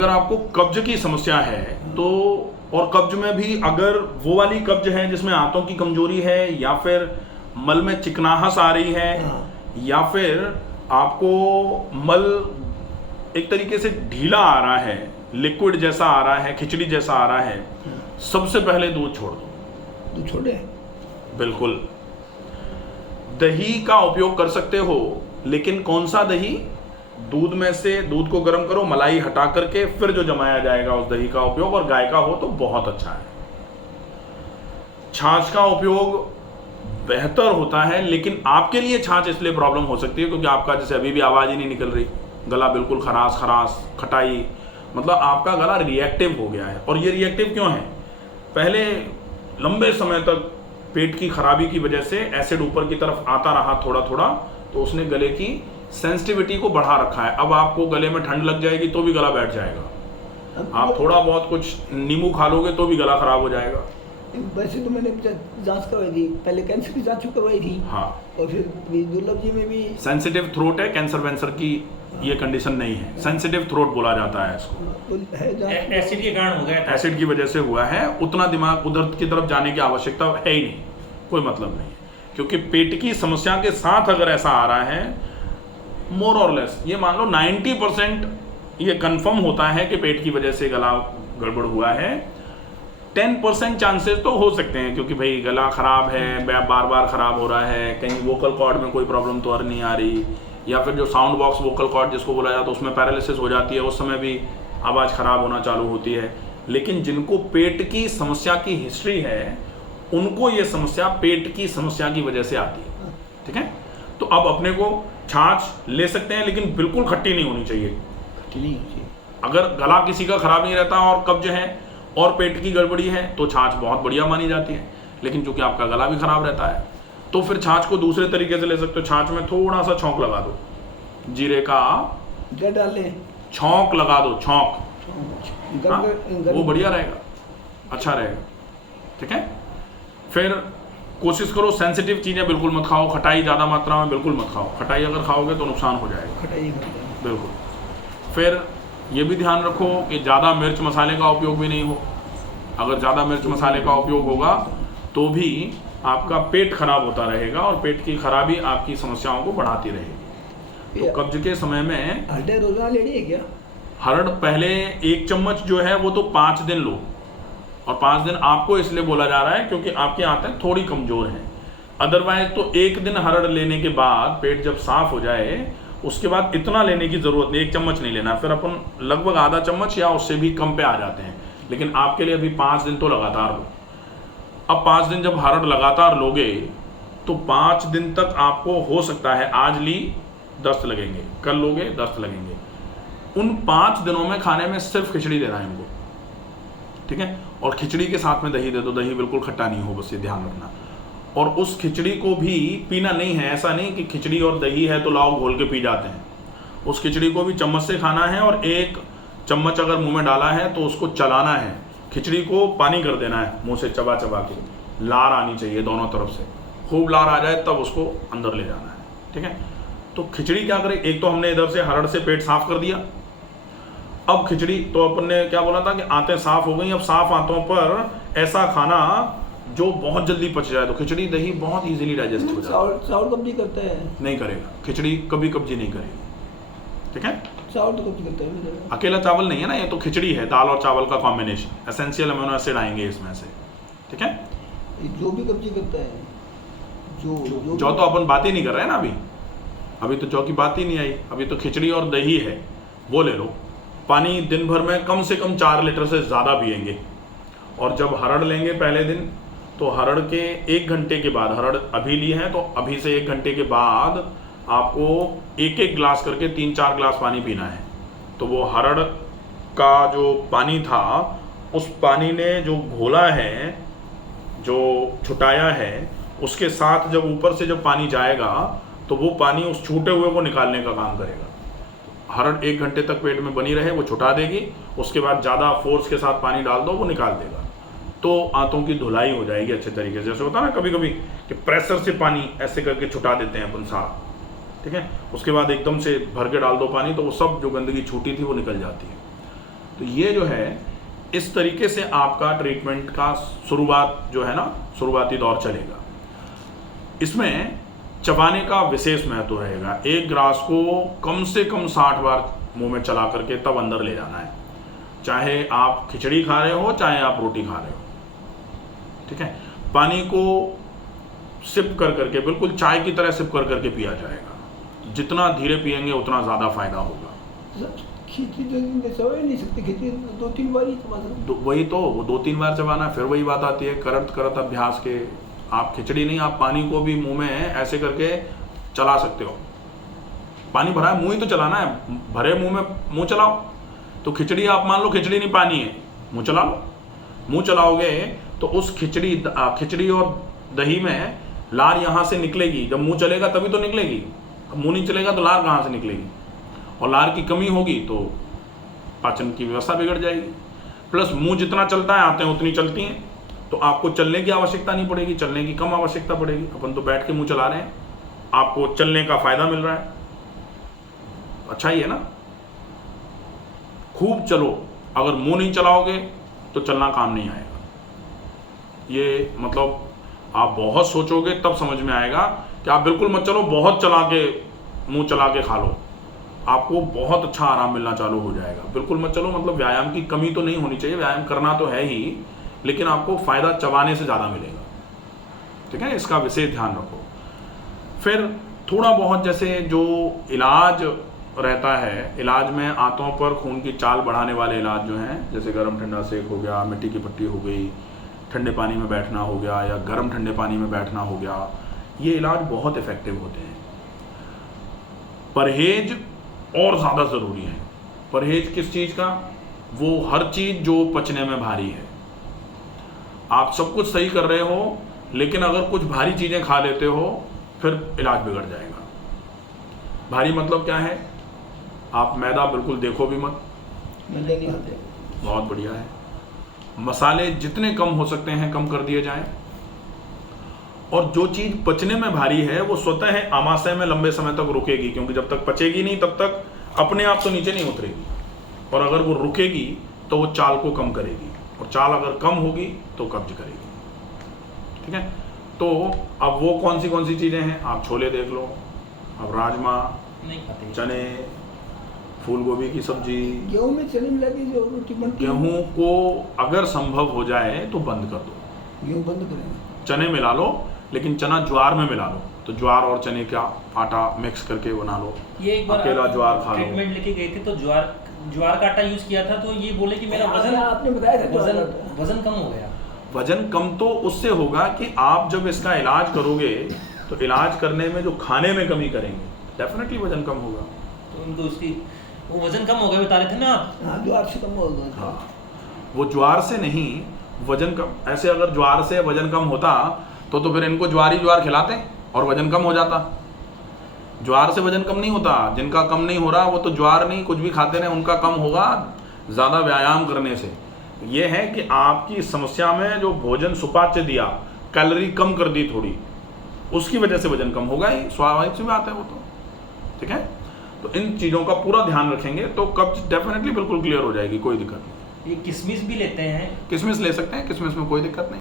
अगर आपको कब्ज की समस्या है तो, और कब्ज में भी अगर वो वाली कब्ज है जिसमें आंतों की कमजोरी है, या फिर मल में चिकनाहट आ रही है, या फिर आपको मल एक तरीके से ढीला आ रहा है, लिक्विड जैसा आ रहा है, खिचड़ी जैसा आ रहा है, सबसे पहले दूध छोड़ दो। दूध छोड़े? बिल्कुल। दही का उपयोग कर सकते हो, लेकिन कौन सा दही? दूध में से दूध को गर्म करो, मलाई हटा करके फिर जो जमाया जाएगा उस दही का उपयोग, और गाय का हो तो बहुत अच्छा है। छाछ का उपयोग बेहतर होता है, लेकिन आपके लिए छाछ इसलिए प्रॉब्लम हो सकती है क्योंकि आपका जैसे अभी भी आवाज ही नहीं निकल रही, गला बिल्कुल खराश खराश खटाई, मतलब आपका गला रिएक्टिव हो गया है। और ये रिएक्टिव क्यों है? पहले लंबे समय तक पेट की खराबी की वजह से एसिड ऊपर की तरफ आता रहा थोड़ा थोड़ा, तो उसने गले की सेंसिटिविटी को बढ़ा रखा है। अब आपको गले में ठंड लग जाएगी तो भी गला बैठ जाएगा, आप थोड़ा बहुत कुछ नींबू खा लोगे तो भी गला खराब हो जाएगा। वैसे तो मैंने जांच करवाई थी, पहले कैंसर की जांच करवाई थी। हाँ, और फिर दुर्लभ जी में भी सेंसिटिव थ्रोट है, कैंसर वैंसर की ये कंडीशन नहीं है, सेंसिटिव थ्रोट बोला जाता है इसको। एसिड के कारण हो गया था। एसिड की वजह से हुआ है, उतना दिमाग उधर की तरफ जाने की आवश्यकता है ही नहीं, कोई मतलब नहीं, क्योंकि पेट की समस्या के साथ अगर ऐसा आ रहा है, मोर और लेस ये मान लो 90% ये कंफर्म होता है कि पेट की वजह से गला गड़बड़ हुआ है। 10% चांसेस तो हो सकते हैं, क्योंकि भाई गला खराब है, बार बार खराब हो रहा है, कहीं वोकल कॉर्ड में कोई प्रॉब्लम तो नहीं आ रही, या फिर जो साउंड बॉक्स वोकल कॉर्ड जिसको बोला जाता है उसमें पैरालिसिस हो जाती है, उस समय भी आवाज़ खराब होना चालू होती है। लेकिन जिनको पेट की समस्या की हिस्ट्री है, उनको ये समस्या पेट की समस्या की वजह से आती है। ठीक है, तो अब अपने को छाछ ले सकते हैं, लेकिन बिल्कुल खट्टी नहीं होनी चाहिए। खट्टी नहीं होनी चाहिए। अगर गला किसी का खराब नहीं रहता और कब्ज है और पेट की गड़बड़ी है तो छाछ बहुत बढ़िया मानी जाती है। लेकिन चूंकि आपका गला भी खराब रहता है तो फिर छाछ को दूसरे तरीके से ले सकते हो। छाछ में थोड़ा सा छौंक लगा दो, जीरे का डालें, छौंक लगा दो, छौंक, हाँ, वो बढ़िया रहेगा, अच्छा रहेगा। ठीक है, फिर कोशिश करो सेंसिटिव चीज़ें बिल्कुल मत खाओ, खटाई ज़्यादा मात्रा में बिल्कुल मत खाओ, खटाई अगर खाओगे तो नुकसान हो जाएगा, खटाई बिल्कुल। फिर ये भी ध्यान रखो कि ज़्यादा मिर्च मसाले का उपयोग भी नहीं हो। अगर ज़्यादा मिर्च मसाले का उपयोग होगा तो भी आपका पेट खराब होता रहेगा, और पेट की खराबी आपकी समस्याओं को बढ़ाती रहेगी। तो कब्ज के समय में हरड़ रोजाना लेनी है क्या? हरड़ पहले 1 चम्मच जो है वो तो 5 दिन लो, और 5 दिन आपको इसलिए बोला जा रहा है क्योंकि आपकी आंतें थोड़ी कमजोर हैं। अदरवाइज तो 1 दिन हरड़ लेने के बाद पेट जब साफ हो जाए उसके बाद इतना लेने की जरूरत नहीं, 1 चम्मच नहीं लेना, फिर अपन लगभग आधा चम्मच या उससे भी कम पे आ जाते हैं। लेकिन आपके लिए अभी 5 दिन तो लगातार लो। अब 5 दिन जब हरड़ लगातार लोगे तो 5 दिन तक आपको हो सकता है, आज ली दस्त लगेंगे, कल लोगे दस्त लगेंगे। उन 5 दिनों में खाने में सिर्फ खिचड़ी देना है इनको। ठीक है, और खिचड़ी के साथ में दही दे दो, दही बिल्कुल खट्टा नहीं हो, बस ये ध्यान रखना। और उस खिचड़ी को भी पीना नहीं है, ऐसा नहीं कि खिचड़ी और दही है तो लाओ घोल के पी जाते हैं। उस खिचड़ी को भी चम्मच से खाना है, और 1 चम्मच अगर मुंह में डाला है तो उसको चलाना है, खिचड़ी को पानी कर देना है मुंह से चबा चबा के, लार आनी चाहिए दोनों तरफ से, खूब लार आ जाए तब उसको अंदर ले जाना है। ठीक है, तो खिचड़ी क्या करें, एक तो हमने इधर से हरड़ से पेट साफ कर दिया। अब खिचड़ी तो अपन ने क्या बोला था कि आंतें साफ हो गई, अब साफ आंतों पर ऐसा खाना जो बहुत जल्दी पच जाए, तो खिचड़ी दही बहुत इजीली डाइजेस्ट हो जाता है। चावल कब्जी करते हैं? नहीं करेगा, खिचड़ी कभी कब्जी नहीं करेगी। ठीक है, चावल तो कब्जी करते हैं, अकेला चावल नहीं है ना, ये तो खिचड़ी है, दाल और चावल का कॉम्बिनेशन, एसेंशियल अमीनो एसिड आएंगे इसमें से। ठीक है, जो भी कब्जी करता है, जो तो अपन बात ही नहीं कर रहे हैं ना अभी तो जौ की बात ही नहीं आई, अभी तो खिचड़ी और दही है, वो ले लो। पानी दिन भर में कम से कम 4 लीटर से ज़्यादा पिएंगे। और जब हरड़ लेंगे पहले दिन, तो हरड़ के 1 घंटे के बाद, हरड़ अभी ली है तो अभी से 1 घंटे के बाद आपको 1-1 गिलास करके 3-4 गिलास पानी पीना है। तो वो हरड़ का जो पानी था, उस पानी ने जो घोला है, जो छुटाया है, उसके साथ जब ऊपर से जब पानी जाएगा तो वो पानी उस छूटे हुए को निकालने का काम करेगा। हरड़ 1 घंटे तक पेट में बनी रहे, वो छुटा देगी, उसके बाद ज़्यादा फोर्स के साथ पानी डाल दो, वो निकाल देगा, तो आंतों की धुलाई हो जाएगी अच्छे तरीके से। जैसे होता है ना कभी कभी कि प्रेशर से पानी ऐसे करके छुटा देते हैं अपन साफ, ठीक है, उसके बाद एकदम से भर के डाल दो पानी, तो वो सब जो गंदगी छूटी थी वो निकल जाती है। तो ये जो है इस तरीके से आपका ट्रीटमेंट का शुरुआत जो है ना, शुरुआती दौर चलेगा। इसमें चबाने का विशेष महत्व रहेगा। एक ग्रास को कम से कम 60 बार मुंह में चला करके तब अंदर ले जाना है, चाहे आप खिचड़ी खा रहे हो चाहे आप रोटी खा रहे हो, ठीक है। पानी को सिप कर करके, बिल्कुल चाय की तरह सिप कर करके पिया जाएगा। जितना धीरे पिएंगे उतना ज़्यादा फायदा होगा। खिचड़ी तो चबा ही नहीं सकते, खिचड़ी 2-3 बार ही चबा सकते। वही तो, वो 2-3 बार चबाना, फिर वही बात आती है करत करत अभ्यास के। आप खिचड़ी नहीं, आप पानी को भी मुंह में ऐसे करके चला सकते हो। पानी भरा है, मुंह ही तो चलाना है, भरे मुंह में मुंह चलाओ। तो खिचड़ी आप मान लो खिचड़ी नहीं पानी है, मुंह चला लो। मुंह चलाओगे तो उस खिचड़ी और दही में लार यहाँ से निकलेगी। जब मुंह चलेगा तभी तो निकलेगी, अब मुंह नहीं चलेगा तो लार कहाँ से निकलेगी। और लार की कमी होगी तो पाचन की व्यवस्था बिगड़ जाएगी। प्लस मुंह जितना चलता है आंतें उतनी चलती हैं, तो आपको चलने की आवश्यकता नहीं पड़ेगी, चलने की कम आवश्यकता पड़ेगी। अपन तो बैठ के मुंह चला रहे हैं, आपको चलने का फायदा मिल रहा है, अच्छा ही है ना। खूब चलो, अगर मुंह नहीं चलाओगे तो चलना काम नहीं आएगा। ये मतलब आप बहुत सोचोगे तब समझ में आएगा कि आप बिल्कुल मत चलो, बहुत चला के मुंह चला के खा लो, आपको बहुत अच्छा आराम मिलना चालू हो जाएगा। बिल्कुल मत चलो मतलब व्यायाम की कमी तो नहीं होनी चाहिए, व्यायाम करना तो है ही, लेकिन आपको फायदा चबाने से ज़्यादा मिलेगा, ठीक है। इसका विशेष ध्यान रखो। फिर थोड़ा बहुत जैसे जो इलाज रहता है, इलाज में आंतों पर खून की चाल बढ़ाने वाले इलाज जो हैं, जैसे गर्म ठंडा सेक हो गया, मिट्टी की पट्टी हो गई, ठंडे पानी में बैठना हो गया या गर्म ठंडे पानी में बैठना हो गया, ये इलाज बहुत इफ़ेक्टिव होते हैं। परहेज और ज़्यादा ज़रूरी है। परहेज किस चीज़ का? वो हर चीज़ जो पचने में भारी है। आप सब कुछ सही कर रहे हो, लेकिन अगर कुछ भारी चीज़ें खा लेते हो फिर इलाज बिगड़ जाएगा। भारी मतलब क्या है? आप मैदा बिल्कुल देखो भी मत, मैदे नहीं खाते। बहुत बढ़िया है। मसाले जितने कम हो सकते हैं कम कर दिए जाएं। और जो चीज़ पचने में भारी है वो स्वतः आमाशय में लंबे समय तक रुकेगी, क्योंकि जब तक पचेगी नहीं तब तक अपने आप तो नीचे नहीं उतरेगी, और अगर वो रुकेगी तो वो चाल को कम करेगी, और चाल अगर कम होगी तो कब्ज करेगी, ठीक है। तो अब वो कौन सी चीज़ें हैं? आप छोले देख लो, अब राजमा नहीं खाते, चने, फूल गोभी की सब्जी, गेहूं में चने मिला के जो रोटी बनती है, गेहूं को अगर संभव हो जाए तो बंद कर दो, गेहूं बंद करेंगे। चने मिला लो, लेकिन चना ज्वार में मिला लो, तो ज्वार और चने का आटा मिक्स करके बना लो। ये एक बार अकेला ज्वार खा लो। ट्रीटमेंट लेके गए थे तो ज्वार का आटा यूज किया था, तो ये बोले कि मेरा वजन आपने बताया था वजन कम हो गया। वजन कम तो उससे होगा कि आप जब इसका इलाज करोगे तो इलाज करने में जो खाने में कमी करेंगे, डेफिनेटली वजन कम होगा। तो उनको उसकी वो वजन कम हो गया बता रहे थे ना आप। हाँ, ज्वार से कम होगा। हाँ, वो ज्वार से नहीं, वजन कम। ऐसे अगर ज्वार से वजन कम होता तो फिर इनको ज्वार खिलाते और वजन कम हो जाता। ज्वार से वजन कम नहीं होता, जिनका कम नहीं हो रहा वो तो ज्वार नहीं कुछ भी खाते रहे, उनका कम होगा ज़्यादा व्यायाम करने से। ये है कि आपकी समस्या में जो भोजन सुपाच्य दिया, कैलोरी कम कर दी थोड़ी, उसकी वजह से वजन कम होगा ही, स्वाभाविक सी बात है वो तो, ठीक है। तो इन चीज़ों का पूरा ध्यान रखेंगे तो कब्ज डेफिनेटली बिल्कुल क्लियर हो जाएगी, कोई दिक्कत नहीं। ये किशमिश भी लेते हैं? किशमिश ले सकते हैं, किशमिश में कोई दिक्कत नहीं।